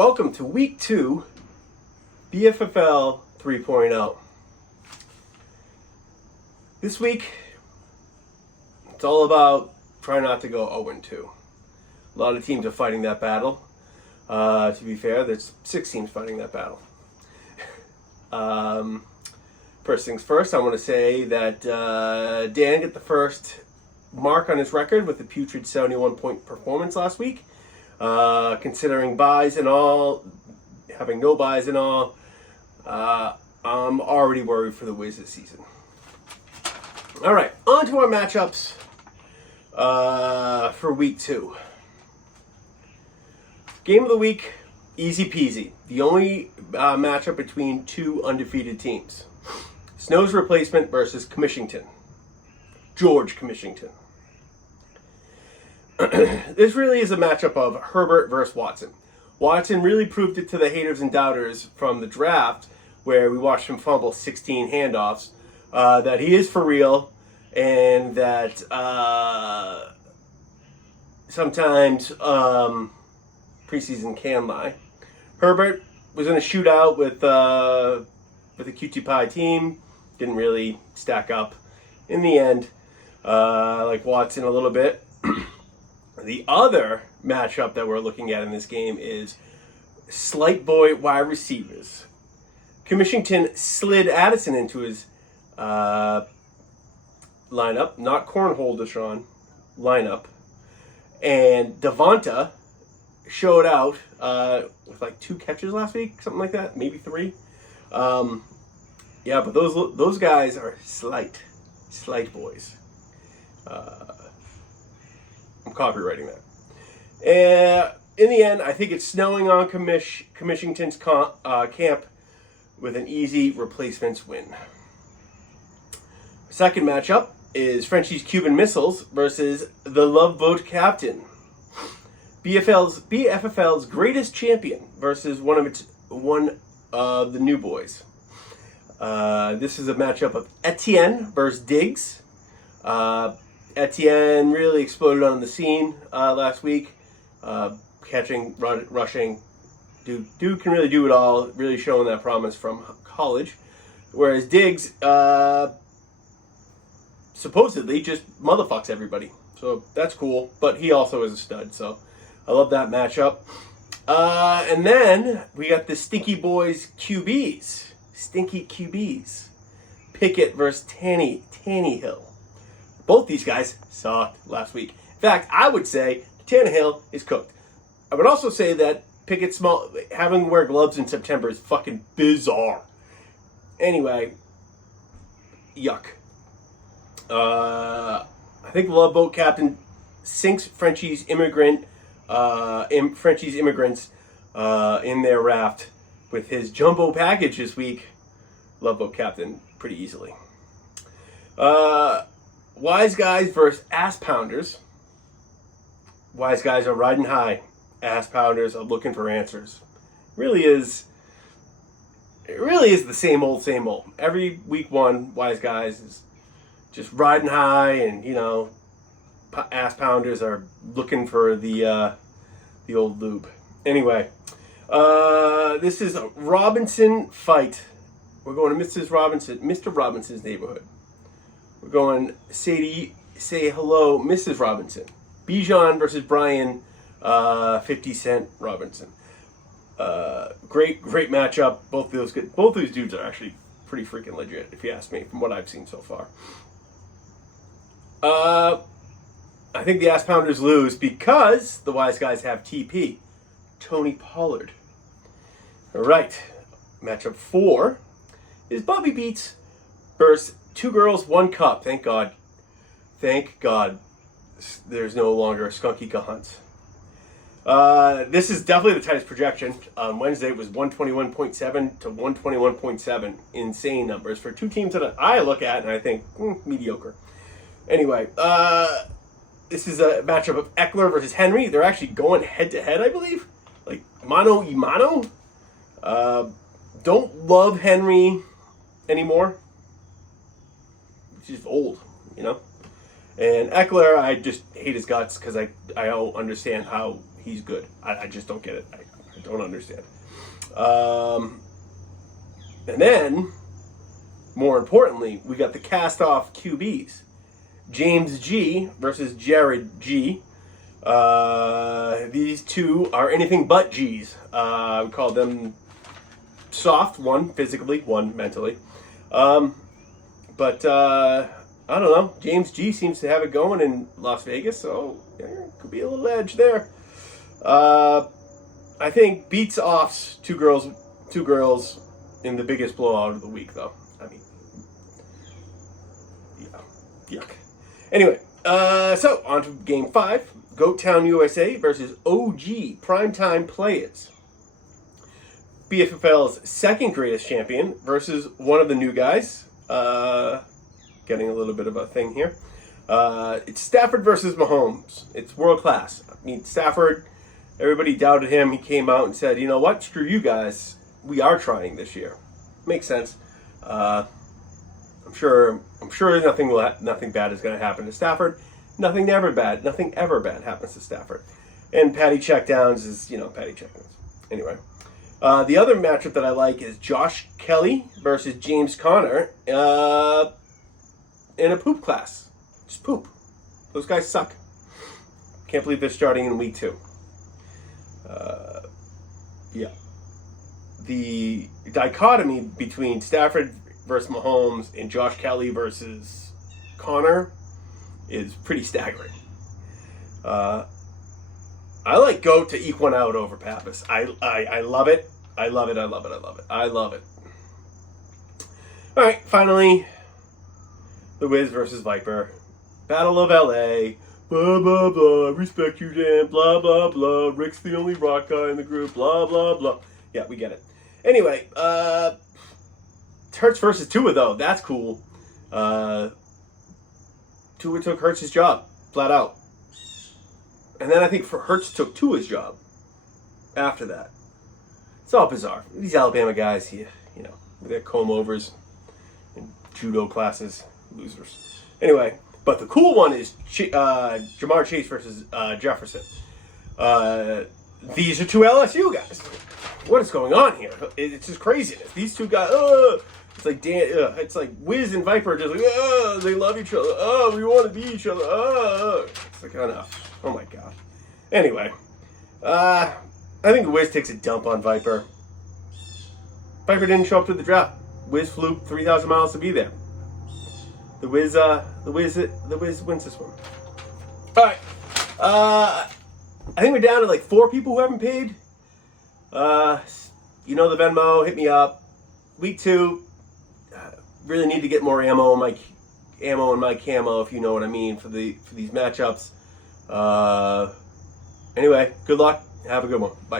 Welcome to Week 2, BFFL 3.0. This week, it's all about trying not to go 0-2. A lot of teams are fighting that battle. To be fair, there's 6 teams fighting that battle. First things first, I want to say that Dan got the first mark on his record with a putrid 71-point performance last week. Considering buys and all, having no buys and all, I'm already worried for the Wiz this season. All right, on to our matchups for Week 2. Game of the week, easy peasy. The only matchup between two undefeated teams. Snow's replacement versus Commissionton. George Commissionton. This really is a matchup of Herbert versus Watson. Watson really proved it to the haters and doubters from the draft, where we watched him fumble 16 handoffs, that he is for real, and that sometimes preseason can lie. Herbert was in a shootout with the QT Pie team. Didn't really stack up in the end, like Watson a little bit. The other matchup that we're looking at in this game is slight boy wide receivers. Commissionton slid Addison into his lineup, not cornhole Deshaun lineup, and Devonta showed out with like 2 catches last week, something like that, maybe 3. Yeah, but those guys are slight boys. I'm copywriting that. In the end, I think it's snowing on Commissionton's camp with an easy replacements win. Second matchup is Frenchie's Cuban Missiles versus the Love Boat Captain. BFFL's greatest champion versus one of the new boys. This is a matchup of Etienne versus Diggs. Etienne really exploded on the scene last week. Catching, rushing. Dude can really do it all, really showing that promise from college. Whereas Diggs supposedly just motherfucks everybody. So that's cool. But he also is a stud, so I love that matchup. And then we got the Stinky Boys QBs. Stinky QBs. Pickett versus Tannehill. Both these guys sucked last week. In fact, I would say Tannehill is cooked. I would also say that Pickett having to wear gloves in September is fucking bizarre. Anyway, yuck. I think the Love Boat Captain sinks Frenchie's immigrants in their raft with his jumbo package this week. Love Boat Captain pretty easily. Wise guys versus ass pounders. Wise guys are riding high. Ass pounders are looking for answers. It really is the same old. Every week one, wise guys is just riding high, and ass pounders are looking for the old lube. Anyway, this is a Robinson fight. We're going to Mr. Robinson's neighborhood. We're going say hello, Mrs. Robinson. Bijan versus Brian, 50 Cent Robinson. Great matchup. Both these dudes are actually pretty freaking legit, if you ask me, from what I've seen so far. I think the ass pounders lose because the wise guys have TP, Tony Pollard. All right, matchup 4 is Bobby Beats versus 2 girls, 1 cup. Thank God. There's no longer a Skunky Cahunt. This is definitely the tightest projection. On Wednesday, it was 121.7 to 121.7. Insane numbers for 2 teams that I look at and I think, mediocre. Anyway, this is a matchup of Eckler versus Henry. They're actually going head-to-head, I believe. Like, mano y mano. Don't love Henry anymore. He's just old, And Eckler, I just hate his guts because I don't understand how he's good. I just don't get it. I I don't understand. And then, more importantly, we got the cast-off QBs. James G versus Jared G. These two are anything but G's. I would call them soft, one physically, one mentally. But I don't know. James G seems to have it going in Las Vegas, so could be a little edge there. I think beats offs two girls in the biggest blowout of the week, though. I mean, yeah, yuck. Anyway, so on to Game 5. Goat Town USA versus OG Primetime Players. BFFL's second greatest champion versus one of the new guys. Getting a little bit of a thing here. It's Stafford versus Mahomes. It's world class. I mean, Stafford, everybody doubted him. He came out and said, you know what, screw you guys. We are trying this year. Makes sense. I'm sure nothing bad is going to happen to Stafford. Nothing ever bad happens to Stafford. And Patty checkdowns is, Patty checkdowns. Anyway. The other matchup that I like is Josh Kelly versus James Conner in a poop class. Just poop. Those guys suck. Can't believe they're starting in week 2. Yeah. The dichotomy between Stafford versus Mahomes and Josh Kelly versus Conner is pretty staggering. I like Goat to eke one out over Pappas. I love it. I love it. All right, finally, the Wiz versus Viper. Battle of LA. Blah, blah, blah. Respect you, Dan. Blah, blah, blah. Rick's the only rock guy in the group. Blah, blah, blah. Yeah, we get it. Anyway, Hurts versus Tua, though. That's cool. Tua took Hurts' job, flat out. And then I think Hurts took Tua's job after that. It's all bizarre. These Alabama guys, with their comb-overs and judo classes, losers. Anyway, but the cool one is Jamar Chase versus Jefferson. These are two LSU guys. What is going on here? It's just craziness. These two guys, it's like it's like Wiz and Viper are just like, they love each other. We want to be each other. It's like, oh my god. Anyway, I think Wiz takes a dump on Viper. Viper didn't show up to the draft. Wiz flew 3,000 miles to be there. The Wiz wins this one. All right. I think we're down to like 4 people who haven't paid. The Venmo, hit me up. Week 2, really need to get more ammo in my camo, if you know what I mean, for these matchups. Anyway, good luck. Have a good one. Bye.